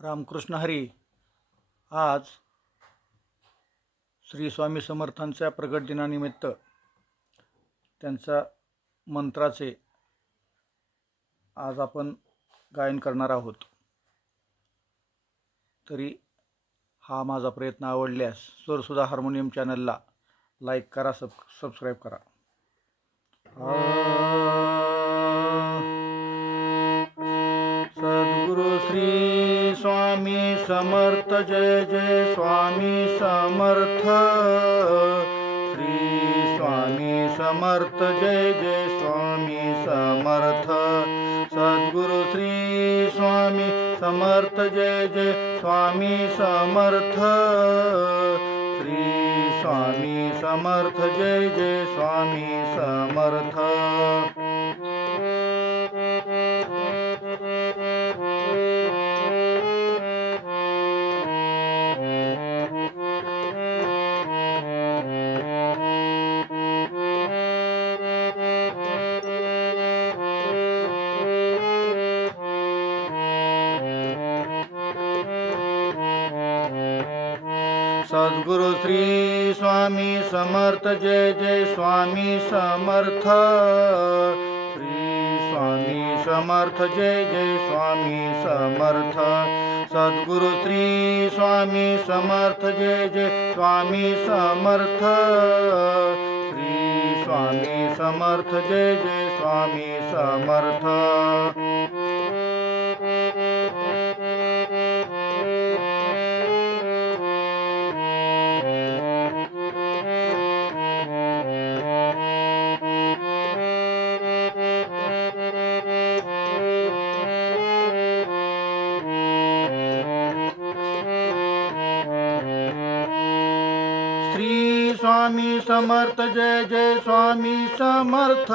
रामकृष्ण हरी. आज श्री स्वामी समर्थांच्या प्रगट दिनानिमित्त त्यांच्या मंत्राचे आज आपण गायन करणार आहोत. तरी हा माझा प्रयत्न आवडल्यास स्वरसुधा हार्मोनियम चॅनलला लाईक करा, सबस्क्राईब करा. सद्गुरु श्री स्वामी समर्थ, जय जय स्वामी समर्थ. श्री स्वामी समर्थ, जय जय स्वामी समर्थ. सद्गुरु श्री स्वामी समर्थ, जय जय स्वामी समर्थ. श्री स्वामी समर्थ, जय जय स्वामी समर्थ. सद्गुरु श्री स्वामी समर्थ, जय जय स्वामी समर्थ. श्री स्वामी समर्थ, जय जय स्वामी समर्थ. सद्गुरु श्री स्वामी समर्थ, जय जय स्वामी समर्थ. श्री स्वामी समर्थ, जय जय स्वामी समर्थ. श्री स्वामी समर्थ, जय जय स्वामी समर्थ.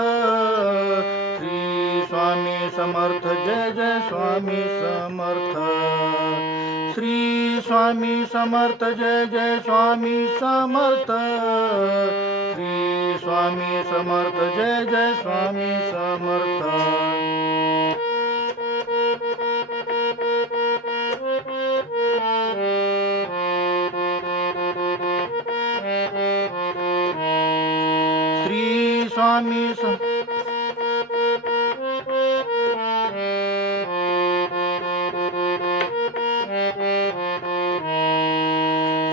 श्री स्वामी समर्थ, जय जय स्वामी समर्थ. श्री स्वामी समर्थ, जय जय स्वामी समर्थ. श्री स्वामी समर्थ, जय जय स्वामी समर्थ. श्री स्वामी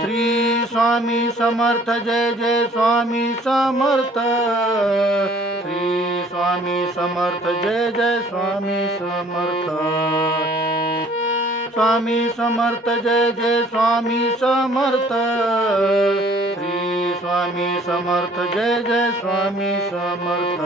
श्री स्वामी समर्थ, जय जय स्वामी समर्थ. श्री स्वामी समर्थ, जय जय स्वामी समर्थ. स्वामी समर्थ, जय जय स्वामी समर्थ. श्री स्वामी समर्थ, जय जय स्वामी समर्थ.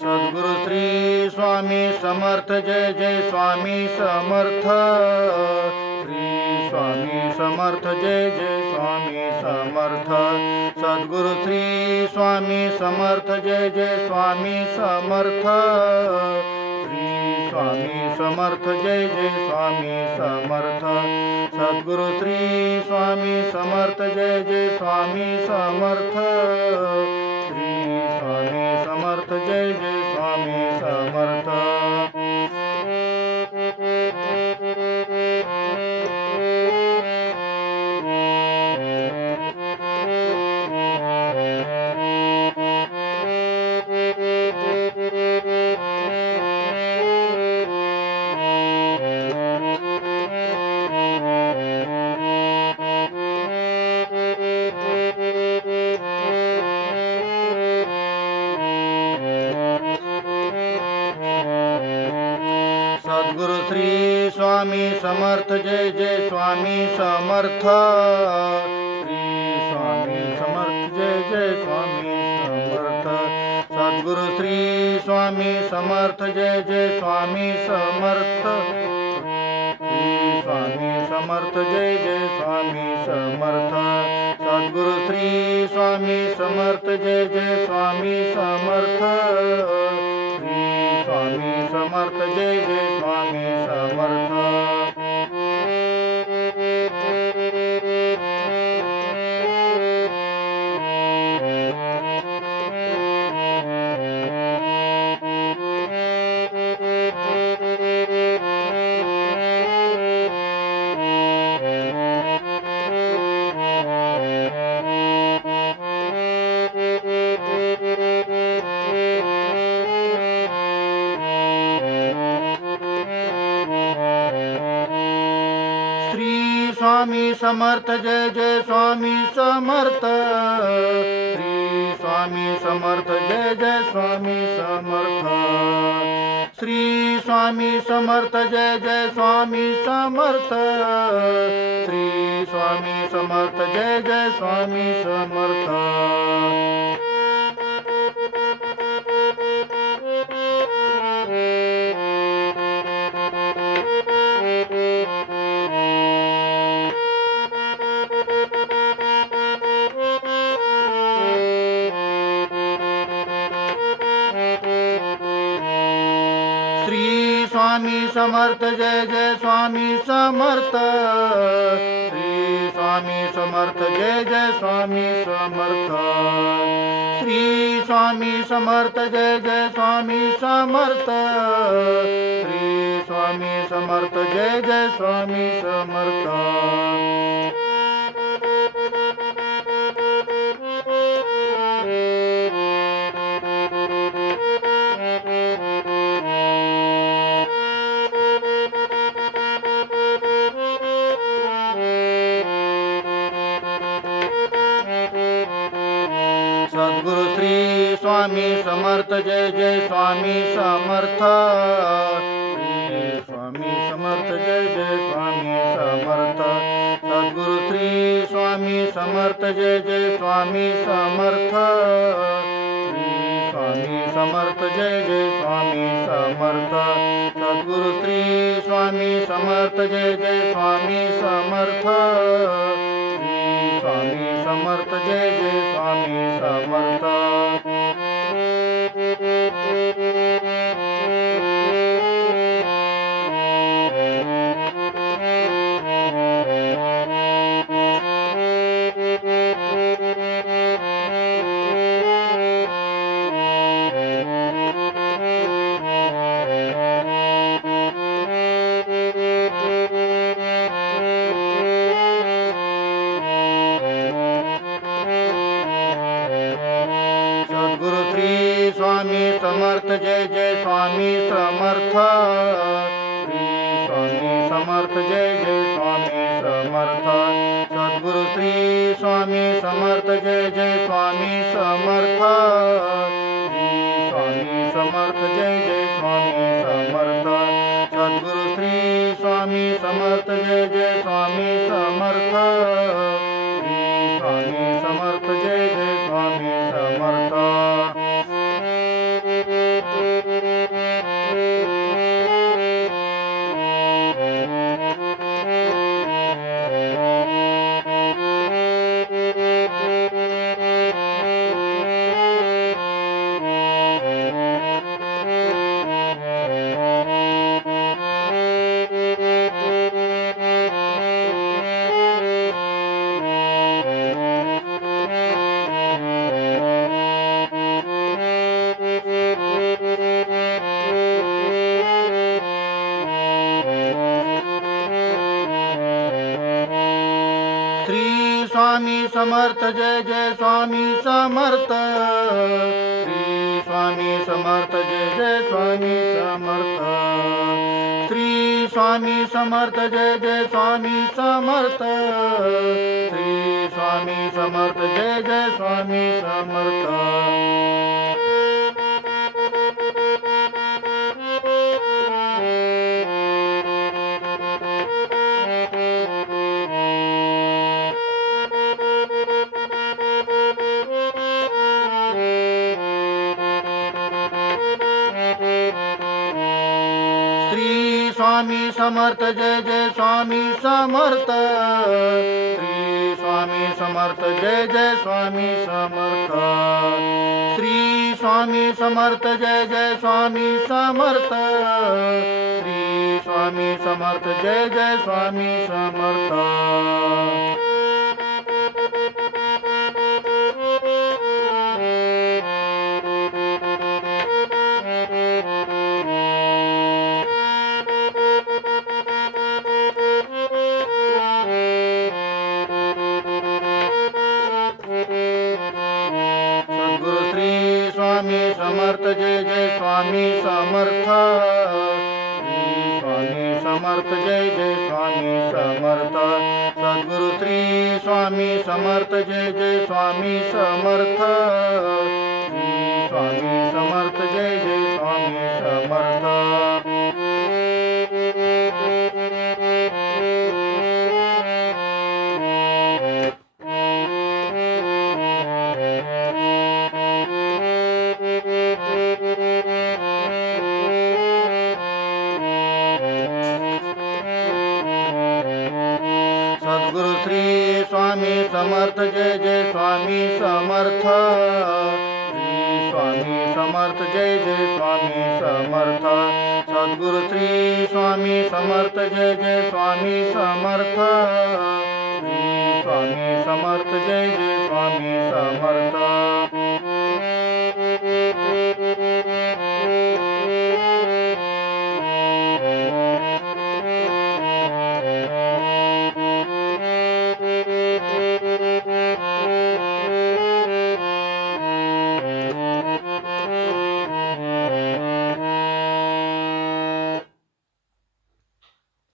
सद्गुरु श्री स्वामी समर्थ, जय जय स्वामी समर्थ. श्री स्वामी समर्थ, जय जय स्वामी समर्थ. सद्गुरु श्री स्वामी समर्थ, जय जय स्वामी समर्थ. श्री स्वामी समर्थ, जय जय स्वामी समर्थ. सद्गुरु श्री स्वामी समर्थ, जय जय स्वामी समर्थ. श्री स्वामी समर्थ, जय जय स्वामी समर्थ. सद्गुरु श्री स्वामी समर्थ, जय जय स्वामी समर्थ. श्री स्वामी समर्थ, जय जय स्वामी समर्थ. सद्गुरु श्री स्वामी समर्थ, जय जय स्वामी समर्थ. श्री स्वामी समर्थ, जय जय स्वामी समर्थ. सद्गुरु श्री स्वामी समर्थ, जय जय स्वामी समर्थ. समर्थ जय जय स्वामी समर्थ. श्री स्वामी समर्थ जय जय स्वामी समर्थ. श्री स्वामी समर्थ जय जय स्वामी समर्थ. श्री स्वामी समर्थ जय जय स्वामी समर्थ. श्री स्वामी समर्थ जय जय स्वामी समर्थ. श्री स्वामी समर्थ जय जय स्वामी समर्थ. श्री स्वामी समर्थ जय जय स्वामी समर्थ. श्री स्वामी समर्थ जय जय स्वामी समर्थ. श्री स्वामी समर्थ जय जय स्वामी समर्थ. सद्गुरु श्री स्वामी समर्थ जय जय स्वामी समर्थ. श्री स्वामी समर्थ जय जय स्वामी समर्थ. सद्गुरु श्री स्वामी समर्थ जय जय स्वामी समर्थ. श्री स्वामी समर्थ जय जय स्वामी समर्थ. सद्गुरु श्री स्वामी समर्थ जय जय स्वामी समर्थ. स्वामी समर्थ जय जय स्वामी समर्थ. सद्गुरु श्री स्वामी समर्थ जय जय स्वामी समर्थ. श्री स्वामी समर्थ जय जय स्वामी समर्थ. सद्गुरु श्री स्वामी समर्थ जय जय स्वामी समर्थ. श्री स्वामी समर्थ जय जय स्वामी समर्थ. सद्गुरु श्री स्वामी समर्थ जय जय स्वामी समर्थ. श्री स्वामी समर्थ जय जय स्वामी समर्थ. श्री स्वामी समर्थ जय जय स्वामी समर्थ. श्री स्वामी समर्थ जय जय स्वामी समर्थ. श्री स्वामी समर्थ जय जय स्वामी समर्थ. श्री स्वामी समर्थ जय जय स्वामी समर्थ. श्री स्वामी समर्थ जय जय स्वामी समर्थ. श्री स्वामी समर्थ जय जय स्वामी समर्थ. श्री स्वामी स्वामी समर्थ जय जय स्वामी समर्थ श्री स्वामी समर्थ जय जय स्वामी समर्थ सद्गुरु श्री स्वामी समर्थ जय जय स्वामी समर्थ श्री स्वामी समर्थ जय जय स्वामी समर्थ सद्गुरु श्री स्वामी समर्थ जय जय स्वामी समर्थ श्री स्वामी समर्थ जय जय स्वामी समर्थ सद्गुरु श्री स्वामी समर्थ जय जय स्वामी समर्थ श्री स्वामी समर्थ जय जय स्वामी समर्थ सद्गुरु श्री स्वामी समर्थ जय जय स्वामी समर्थ श्री स्वामी समर्थ जय जय स्वामी समर्थ